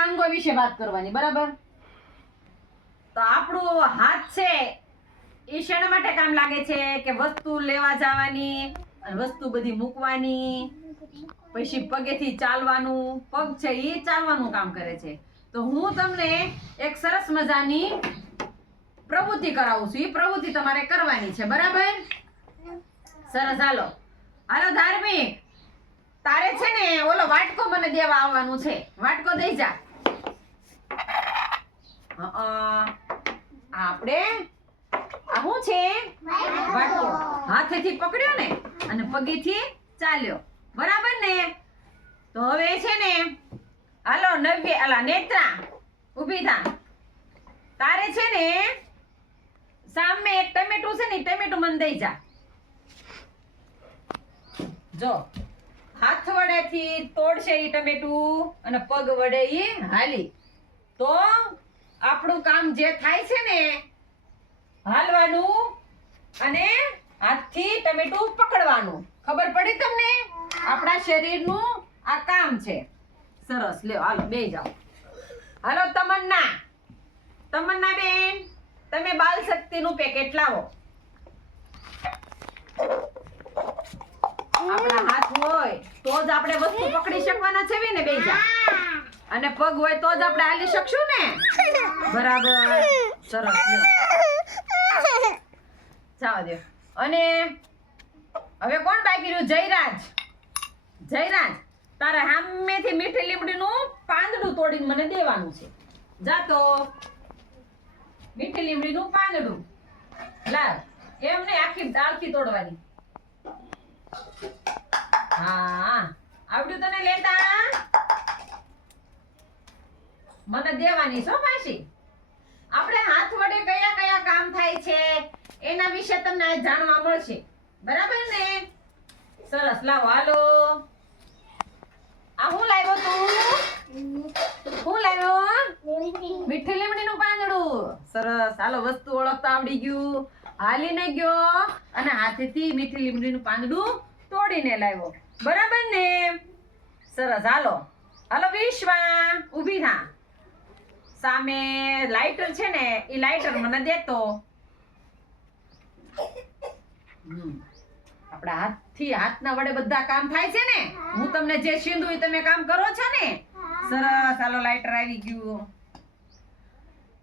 આપણા અંગો વિશે વાત કરવાની, બરાબર? તો આપણું હાથ છે એ શેના માટે કામ લાગે છે કે વસ્તુ લેવા જવાની, વસ્તુ બધી મૂકવાની, પછી પગેથી ચાલવાનું, પગ છે એ ચાલવાનું કામ કરે છે. તો હું તમને એક સરસ મજાની પ્રવૃત્તિ કરાવું છું. એ પ્રવૃત્તિ તમારે કરવાની છે, બરાબર? સરસ. હાલો ધાર્મિક, તારે છે ને ઓલો વાટકો મને દેવા આવવાનું છે. વાટકો દઈ જા. આપણે આ શું છે? વાટકો. હાથેથી પકડ્યો ને અને પગેથી ચાલ્યો, બરાબર ને? તો હવે છે ને હાલો નેત્રા ઊભી થા. તારે છે ને સામે એક ટમેટું છે ને, ટમેટું મને દઈ જા. જો હાથ વડેથી તોડશે ઈ ટમેટું અને પગ વડે ઈ હાલી, તો આપણું કામ જે થાય છે ને હાલવાનું અને હાથથી ટમેટું પકડવાનું, ખબર પડી તમને? આપણા શરીરનું આ કામ છે. સરસ. લ્યો હાલો બેહી જાઓ. હાલો તમન્ના બેન, તમે બાલ શક્તિનું પેકેટ લાવો. આપણા હાથ હોય તો જ આપણે વસ્તુ પકડી શકવાના છે ને. બેહી જા. અને પગ હોય તો જ આપણે હાલી શકશું ને, બરાબર? સરસ. લ્યો જાવા દો. અને હવે કોણ બાકી રહ્યું? જયરાજ, તારે સામેથી મીઠી લીમડીનું પાંદડું તોડીને મને દેવાનું છે. જા તો મીઠી લીમડીનું પાંદડું લાવ. એમ નહીં, આખી ડાળખી તોડવાની. હા, આવડ્યું તને લેતા? મને દેવાની છો પાછી. આપણે હાથ વડે કયા કયા કામ થાય છે એના વિશે તમને જાણવા મળશે, બરાબર ને? સરસ. લાવો હાલો. આ હું લાવ્યો તું? હું લાવ્યો? મીઠી લીમડીનું પાંદડું. સરસ. હાલો, વસ્તુ ઓળખતા આવડી ગયું, હાલીને ગયો અને હાથેથી મીઠી લીમડીનું પાંદડું તોડીને લાવ્યો, બરાબર ને? સરસ. હાલો વિશ્વા ઊભી થા. સામે લાઇટર છે ને, એ લાઇટર મને દેતો. આપણા હાથના વડે બધા કામ થાય છે ને. હું તમને જે શીંદું એ તમે કામ કરો છો ને. સરસ. હાલો લાઇટર આવી ગયું.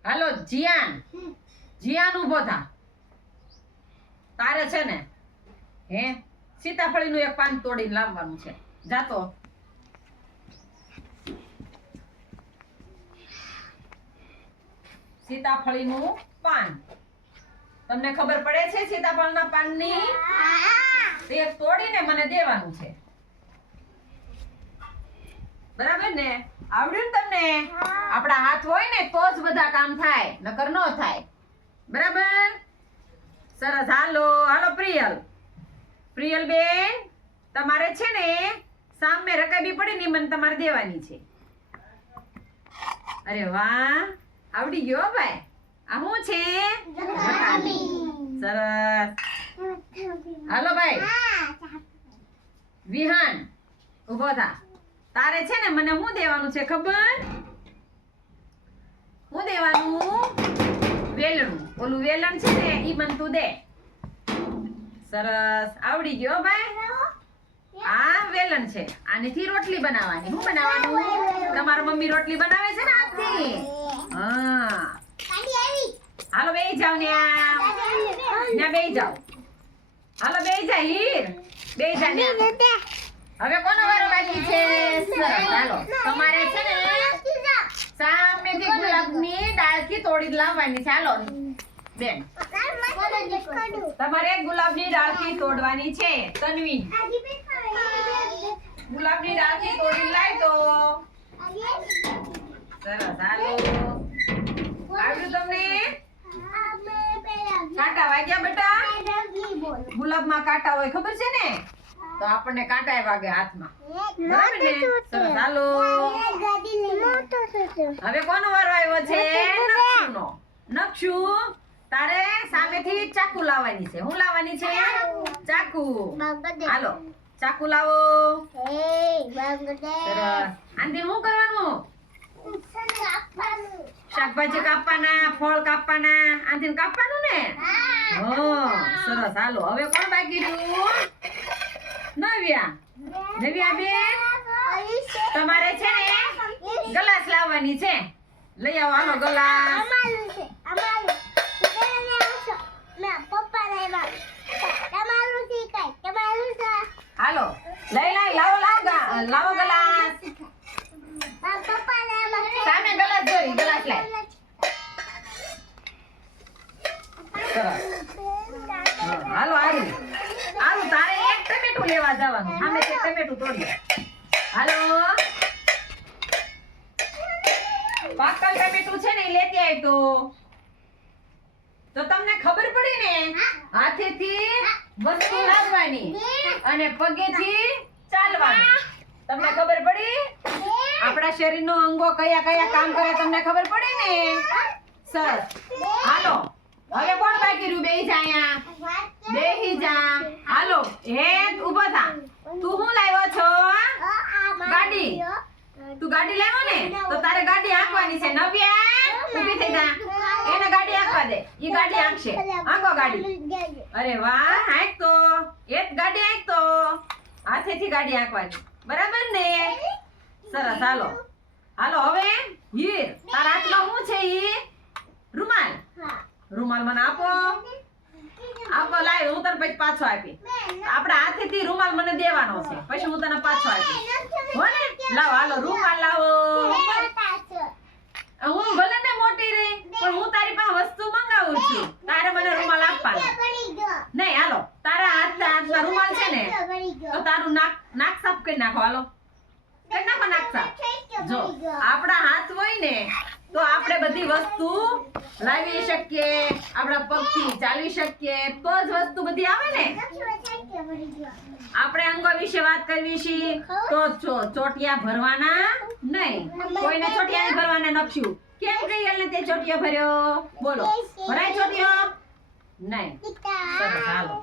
હાલો જીયાન ઊભો થા. તારે છે ને સીતાફળીનું એક પાન તોડીને લાવવાનું છે. જાતો. સીતાફળીનું પાન તમને ખબર પડે છે? સીતાફળના પાનની તે તોડીને મને દેવાનું છે, બરાબર ને? આવડ્યું ને તમને? આપણા હાથ હોય ને તો જ બધા કામ થાય, નકર ન થાય, બરાબર? સરસ. હાલો પ્રિયલ બેન, તમારે છે ને સામે રકાબી પડી ને મને તમારે દેવાની છે. અરે વાહ, આવડી ગયો ભાઈ. આ શું છે? સરસ. હાલો ભાઈ વિહાન ઉભો થા. તારે છે ને મને શું દેવાનું છે ખબર? શું દેવાનું? વેલણું. ઓલું વેલણ છે ને ઈ મને તું દે. સરસ. આવડી ગયો ભાઈ. આ વેલણ છે, આનીથી રોટલી બનાવવાની. શું બનાવવાનું? તમારા મમ્મી રોટલી બનાવે છે ને હાથથી. હા, હાલો બેહી જાવ ને. ત્યાં બેહી જાવ. હાલો બેહી જા હીર, બેહી જા ને. હવે કોનો વારો બાકી છે? સરસ. હાલો તમારે છે ને સામેથી ગુલાબની ડાળખી તોડી લાવવાની છે. હાલો બેન, તમારે ગુલાબની ડાળખી તોડવાની છે. તન્વી, ગુલાબની ડાળખી તોડી લાવ તો. સરસ. હાલો, આવડ્યું તમને? કાંટા વાગ્યા બેટા? ગુલાબમાં કાંટા હોય, ખબર છે ને? તો આપણને કાંટા વાગે હાથમાં, બરાબર ને? સરસ. હાલો, હવે કોનો વારો આવ્યો છે? નક્ષુનો. નક્ષુ, તારે સામેથી ચાકુ લાવવાની છે. શું લાવવાની છે? ચાકુ. હાલો ચાકુ લાવો. સરસ. આંધી શું કરવાનું? શાકભાજી કાપવાના, ફળ કાપવાના, આથી કાપવાનું ને? સરસ. હાલો હવે કોણ બાકી રહ્યું? નવ્યા. નવ્યા બેન, તમારે છે ને ગ્લાસ લાવવાની છે. લઈ આવો. હાલો ગ્લાસ. હાલો લઈ લાવો ગ્લાસ. સામે ગ્લાસ જોઈ. ગ્લાસ લાય. સરસ. હાલો આરું તારે એક ટમેટું લેવા જવાનું. સામે એક ટમેટું તોડી. હાલો પાકલ ટમેટું છે ને એ લેતી આય તો તમને ખબર પડી ને હાથેથી વસ્તુ લાવવાની અને પગેથી ચાલવાનું. તમને ખબર પડી આપણા શરીરનો અંગો કયા કયા કામ કરે તમને ખબર પડી ને? સરસ. હાલો હવે કોણ બાકી રહ્યું? બેહી જા અહીંયા. બેહી જા. હાલો હેત ઊભો થા. તું શું લાવ્યો છો? ગાડી. તું ગાડી લાવ્યો ને તો તારે ગાડી આંકવાની છે. નવ્યા ઊભી થઈ જા. એને ગાડી આંકવા દે. ઈ ગાડી આંકશે. આંકો ગાડી. અરે વાહ, આંક તો. એક ગાડી આંક તો. હાથેથી ગાડી આંકવાની. બરાબર ને? સરસ. હાલો હવે હીર તારા હાથમાં શું છે? ઈ રૂમાલ. રૂમાલ મને આપો. લાય હું તને પછી પાછો આપી. આપણા હાથેથી રૂમાલ મને દેવાનો છે, પછી હું તને પાછો આપી. હો ને? લાવો. હાલો રૂમાલ લાવો. હું ભલે ને મોટી રહી પણ હું તારી પાસે વસ્તુ મંગાવું છું. તારે મને રૂમાલ આપવાનો નહીં. હાલો તારા હાથમાં રૂમાલ છે ને તો તારું નાક સાફ કરી નાખો. હાલો કરી નાખો નાક સાફ. જો આપણા હાથ હોય ને તો આપણે બધી વસ્તુ લાવી શકીએ, આપણા પગથી ચાલી શકીએ, તો જ વસ્તુ બધી આવે ને. આપણે અંગો વિશે વાત કરવી છે તો ચોટિયા ભરવાના નહીં. કોઈને ચોટિયા નહીં ભરવાના. નક્યું કેમ ગઈલ ને તે ચોટિયો ભર્યો? બોલો ભરાય ચોટિયો નહીં? સરસ. હાલો